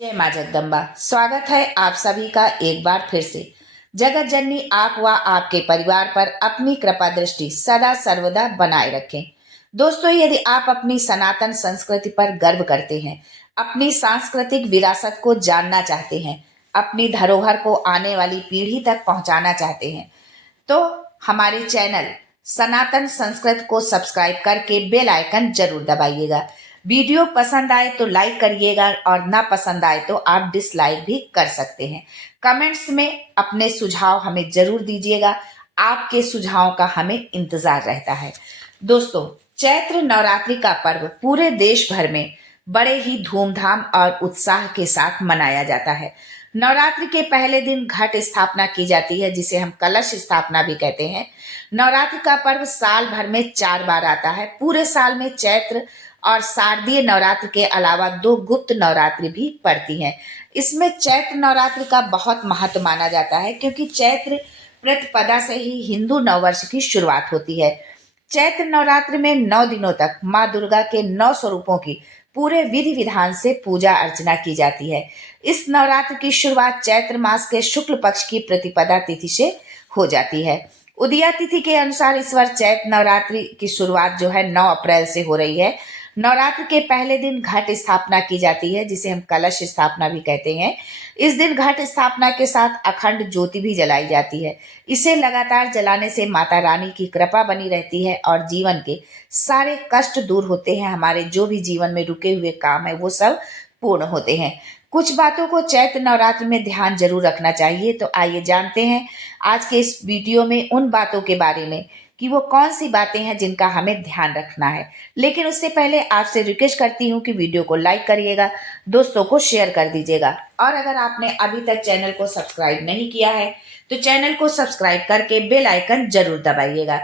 जय माँ जगदम्बा। स्वागत है आप सभी का एक बार फिर से। जगत जननी आप व आपके परिवार पर अपनी कृपा दृष्टि सदा सर्वदा बनाए रखें। दोस्तों, यदि आप अपनी सनातन संस्कृति पर गर्व करते हैं, अपनी सांस्कृतिक विरासत को जानना चाहते हैं, अपनी धरोहर को आने वाली पीढ़ी तक पहुंचाना चाहते हैं, तो हमारे चैनल सनातन संस्कृत को सब्सक्राइब करके बेल आइकन जरूर दबाइएगा। वीडियो पसंद आए तो लाइक करिएगा और ना पसंद आए तो आप डिसलाइक भी कर सकते हैं। कमेंट्स में अपने सुझाव हमें जरूर दीजिएगा। आपके सुझावों का हमें इंतजार रहता है। दोस्तों, चैत्र नवरात्रि का पर्व पूरे देश भर में बड़े ही धूमधाम और उत्साह के साथ मनाया जाता है। नवरात्रि के पहले दिन घट स्थापना की जाती है, जिसे हम कलश स्थापना भी कहते हैं। नवरात्रि का पर्व साल भर में 4 बार आता है। पूरे साल में चैत्र और शारदीय नवरात्र के अलावा 2 गुप्त नवरात्रि भी पड़ती हैं। इसमें चैत्र नवरात्रि का बहुत महत्व माना जाता है, क्योंकि चैत्र प्रतिपदा से ही हिंदू नववर्ष की शुरुआत होती है। चैत्र नवरात्र में 9 दिनों तक माँ दुर्गा के 9 स्वरूपों की पूरे विधि विधान से पूजा अर्चना की जाती है। इस नवरात्र की शुरुआत चैत्र मास के शुक्ल पक्ष की प्रतिपदा तिथि से हो जाती है। उदया तिथि के अनुसार इस वर्ष चैत्र नवरात्रि की शुरुआत जो है 9 अप्रैल से हो रही है। नवरात्र के पहले दिन घट स्थापना की जाती है, जिसे हम कलश स्थापना भी कहते हैं। इस दिन घट स्थापना के साथ अखंड ज्योति भी जलाई जाती है। इसे लगातार जलाने से माता रानी की कृपा बनी रहती है और जीवन के सारे कष्ट दूर होते हैं। हमारे जो भी जीवन में रुके हुए काम है वो सब पूर्ण होते हैं। कुछ बातों को चैत्र नवरात्र में ध्यान जरूर रखना चाहिए। तो आइए जानते हैं आज के इस वीडियो में उन बातों के बारे में कि वो कौन सी बातें हैं जिनका हमें ध्यान रखना है। लेकिन उससे पहले आपसे रिक्वेस्ट करती हूँ कि वीडियो को लाइक करिएगा, दोस्तों को शेयर कर दीजिएगा, और अगर आपने अभी तक चैनल को सब्सक्राइब नहीं किया है तो चैनल को सब्सक्राइब करके बेल आइकन जरूर दबाइएगा।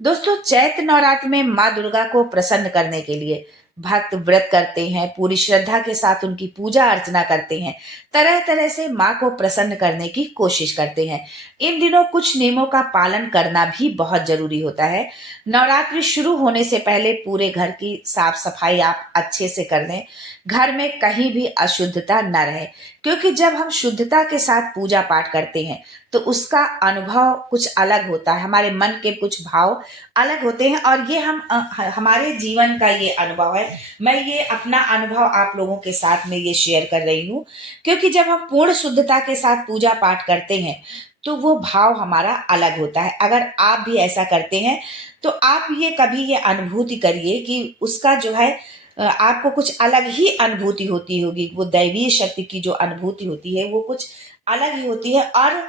दोस्तों, चैत्र नवरात्र में माँ दुर्गा को प्रसन्न करने के लिए भक्त व्रत करते हैं, पूरी श्रद्धा के साथ उनकी पूजा अर्चना करते हैं, तरह तरह से माँ को प्रसन्न करने की कोशिश करते हैं। इन दिनों कुछ नियमों का पालन करना भी बहुत जरूरी होता है। नवरात्रि शुरू होने से पहले पूरे घर की साफ सफाई आप अच्छे से कर लें। घर में कहीं भी अशुद्धता न रहे, क्योंकि जब हम शुद्धता के साथ पूजा पाठ करते हैं तो उसका अनुभव कुछ अलग होता है। हमारे मन के कुछ भाव अलग होते हैं, और ये हमारे जीवन का ये अनुभव है। मैं ये अपना अनुभव आप लोगों के साथ में ये शेयर कर रही हूँ, क्योंकि जब हम पूर्ण शुद्धता के साथ पूजा पाठ करते हैं तो वो भाव हमारा अलग होता है। अगर आप भी ऐसा करते हैं तो आप ये कभी ये अनुभूति करिए कि उसका जो है आपको कुछ अलग ही अनुभूति होती होगी। वो दैवीय शक्ति की जो अनुभूति होती है वो कुछ अलग ही होती है। और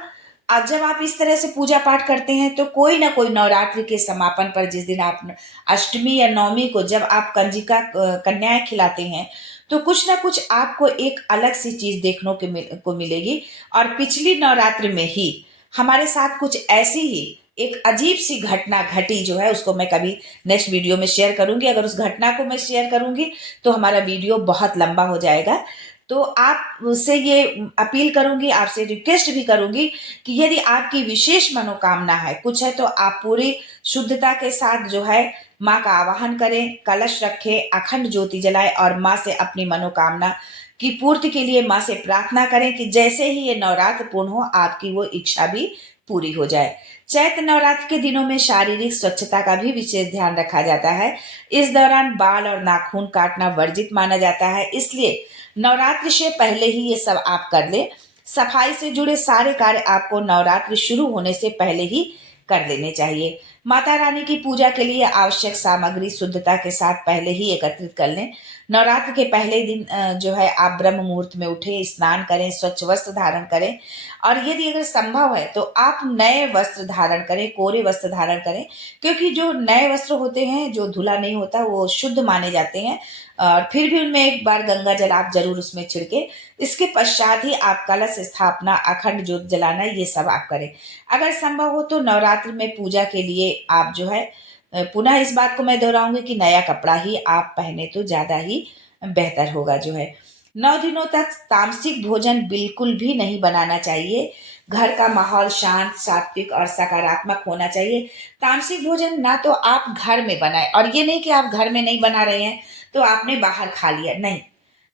जब आप इस तरह से पूजा पाठ करते हैं तो कोई ना कोई नवरात्रि के समापन पर, जिस दिन आप अष्टमी या नवमी को जब आप कंजिका कन्याएं खिलाते हैं, तो कुछ ना कुछ आपको एक अलग सी चीज देखने को मिलेगी। और पिछली नवरात्रि में ही हमारे साथ कुछ ऐसी ही एक अजीब सी घटना घटी, जो है उसको मैं कभी नेक्स्ट वीडियो में शेयर करूंगी। अगर उस घटना को मैं शेयर करूंगी तो हमारा वीडियो बहुत लंबा हो जाएगा। तो आप से ये अपील करूंगी, आपसे रिक्वेस्ट भी करूंगी कि यदि आपकी विशेष मनोकामना है, कुछ है, तो आप पूरी शुद्धता के साथ जो है माँ का आवाहन करें, कलश रखें, अखंड ज्योति जलाएं और माँ से अपनी मनोकामना की पूर्ति के लिए माँ से प्रार्थना करें कि जैसे ही ये नवरात्र पूर्ण हो आपकी वो इच्छा भी पूरी हो जाए। चैत्र नवरात्र के दिनों में शारीरिक स्वच्छता का भी विशेष ध्यान रखा जाता है। इस दौरान बाल और नाखून काटना वर्जित माना जाता है, इसलिए नवरात्रि से पहले ही ये सब आप कर लें। सफाई से जुड़े सारे कार्य आपको नवरात्रि शुरू होने से पहले ही कर लेने चाहिए। माता रानी की पूजा के लिए आवश्यक सामग्री शुद्धता के साथ पहले ही एकत्रित कर लें। नवरात्र के पहले दिन जो है आप ब्रह्म मुहूर्त में उठें, स्नान करें, स्वच्छ वस्त्र धारण करें, और यदि अगर संभव है तो आप नए वस्त्र धारण करें, कोरे वस्त्र धारण करें, क्योंकि जो नए वस्त्र होते हैं, जो धुला नहीं होता, वो शुद्ध माने जाते हैं। और फिर भी उनमें एक बार गंगा जल आप जरूर उसमें छिड़के। इसके पश्चात ही आप कलश स्थापना, अखंड ज्योत जलाना, ये सब आप करें। अगर संभव हो तो नवरात्र में पूजा के लिए आप जो है पुनः इस बात को मैं दोहराऊंगी कि नया कपड़ा ही आप पहने तो ज्यादा ही बेहतर होगा। जो है 9 दिनों तक तामसिक भोजन बिल्कुल भी नहीं बनाना चाहिए। घर का माहौल शांत, सात्विक और सकारात्मक होना चाहिए। तामसिक भोजन ना तो आप घर में बनाए, और ये नहीं कि आप घर में नहीं बना रहे हैं तो आपने बाहर खा लिया, नहीं।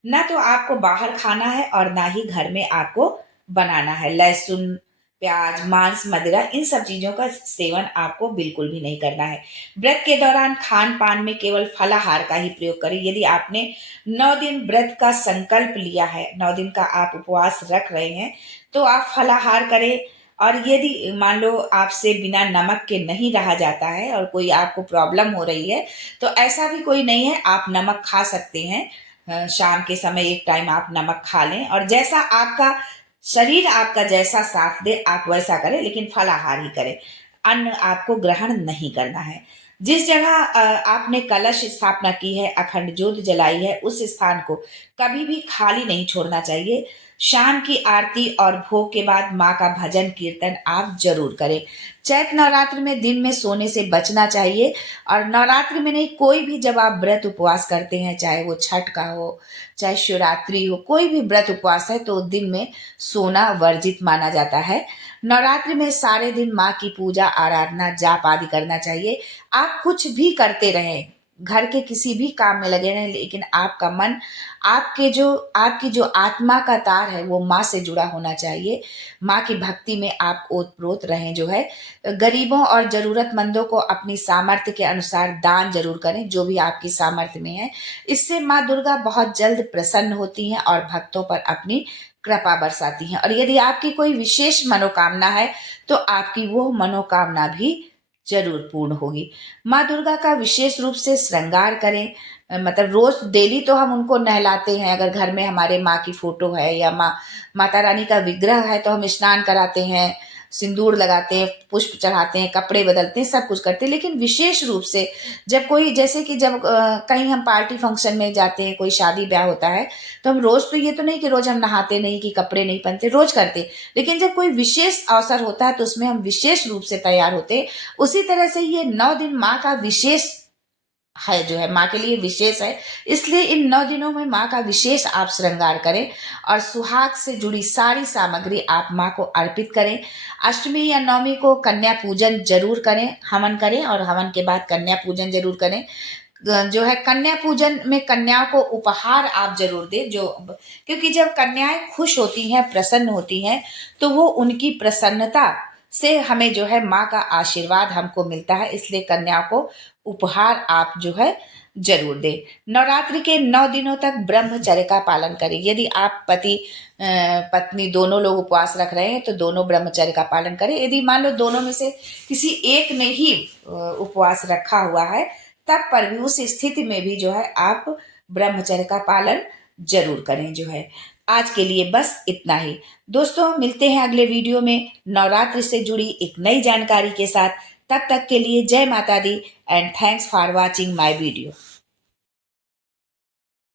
ना तो आपको बाहर खाना है और ना ही घर में आपको बनाना है। लहसुन, प्याज, मांस, मदिरा, इन सब चीजों का सेवन आपको बिल्कुल भी नहीं करना है। व्रत के दौरान खान पान में केवल फलाहार का ही प्रयोग करें। यदि आपने 9 दिन व्रत का संकल्प लिया है, 9 दिन का आप उपवास रख रहे हैं, तो आप फलाहार करें। और यदि मान लो आपसे बिना नमक के नहीं रहा जाता है और कोई आपको प्रॉब्लम हो रही है, तो ऐसा भी कोई नहीं है, आप नमक खा सकते हैं। शाम के समय एक टाइम आप नमक खा लें, और जैसा आपका शरीर आपका जैसा साथ दे आप वैसा करें, लेकिन फलाहार ही करें। अन्न आपको ग्रहण नहीं करना है। जिस जगह आपने कलश स्थापना की है, अखंड ज्योत जलाई है, उस स्थान को कभी भी खाली नहीं छोड़ना चाहिए। शाम की आरती और भोग के बाद माँ का भजन कीर्तन आप जरूर करें। चैत्र नवरात्र में दिन में सोने से बचना चाहिए। और नवरात्रि में नहीं, कोई भी जब आप व्रत उपवास करते हैं, चाहे वो छठ का हो, चाहे शिवरात्रि हो, कोई भी व्रत उपवास है, तो दिन में सोना वर्जित माना जाता है। नवरात्रि में सारे दिन माँ की पूजा आराधना जाप आदि करना चाहिए। आप कुछ भी करते रहें, घर के किसी भी काम में लगे रहें, लेकिन आपका मन, आपकी जो आत्मा का तार है वो माँ से जुड़ा होना चाहिए। माँ की भक्ति में आप ओतप्रोत रहें। जो है, गरीबों और जरूरतमंदों को अपनी सामर्थ्य के अनुसार दान जरूर करें, जो भी आपकी सामर्थ्य में है। इससे माँ दुर्गा बहुत जल्द प्रसन्न होती हैं और भक्तों पर अपनी कृपा बरसाती हैं। और यदि आपकी कोई विशेष मनोकामना है, तो आपकी वो मनोकामना भी जरूर पूर्ण होगी। माँ दुर्गा का विशेष रूप से श्रृंगार करें। मतलब रोज डेली तो हम उनको नहलाते हैं, अगर घर में हमारे माँ की फोटो है या माता रानी का विग्रह है, तो हम स्नान कराते हैं, सिंदूर लगाते हैं, पुष्प चढ़ाते हैं, कपड़े बदलते हैं, सब कुछ करते हैं। लेकिन विशेष रूप से जब कोई, जैसे कि जब कहीं हम पार्टी फंक्शन में जाते हैं, कोई शादी ब्याह होता है, तो हम रोज, तो ये तो नहीं कि रोज हम नहाते नहीं, कि कपड़े नहीं पहनते, रोज करते। लेकिन जब कोई विशेष अवसर होता है, तो उसमें हम विशेष रूप से तैयार होते हैं। उसी तरह से ये 9 दिन माँ का विशेष है, जो है माँ के लिए विशेष है। इसलिए इन 9 दिनों में माँ का विशेष आप श्रृंगार करें, और सुहाग से जुड़ी सारी सामग्री आप माँ को अर्पित करें। अष्टमी या नवमी को कन्या पूजन जरूर करें, हवन करें, और हवन के बाद कन्या पूजन जरूर करें। जो है, कन्या पूजन में कन्याओं को उपहार आप जरूर दें, जो, क्योंकि जब कन्याएं खुश होती हैं, प्रसन्न होती हैं, तो वो उनकी प्रसन्नता से हमें जो है माँ का आशीर्वाद हमको मिलता है। इसलिए कन्या को उपहार आप जो है जरूर दें। नवरात्रि के 9 दिनों तक ब्रह्मचर्य का पालन करें। यदि आप पति पत्नी दोनों लोग उपवास रख रहे हैं, तो दोनों ब्रह्मचर्य का पालन करें। यदि मान लो दोनों में से किसी एक ने ही उपवास रखा हुआ है, तब पर भी, उस स्थिति में भी जो है आप ब्रह्मचर्य का पालन जरूर करें। जो है, आज के लिए बस इतना ही। दोस्तों, मिलते हैं अगले वीडियो में नवरात्रि से जुड़ी एक नई जानकारी के साथ। तब तक के लिए जय माता दी and thanks for watching my video.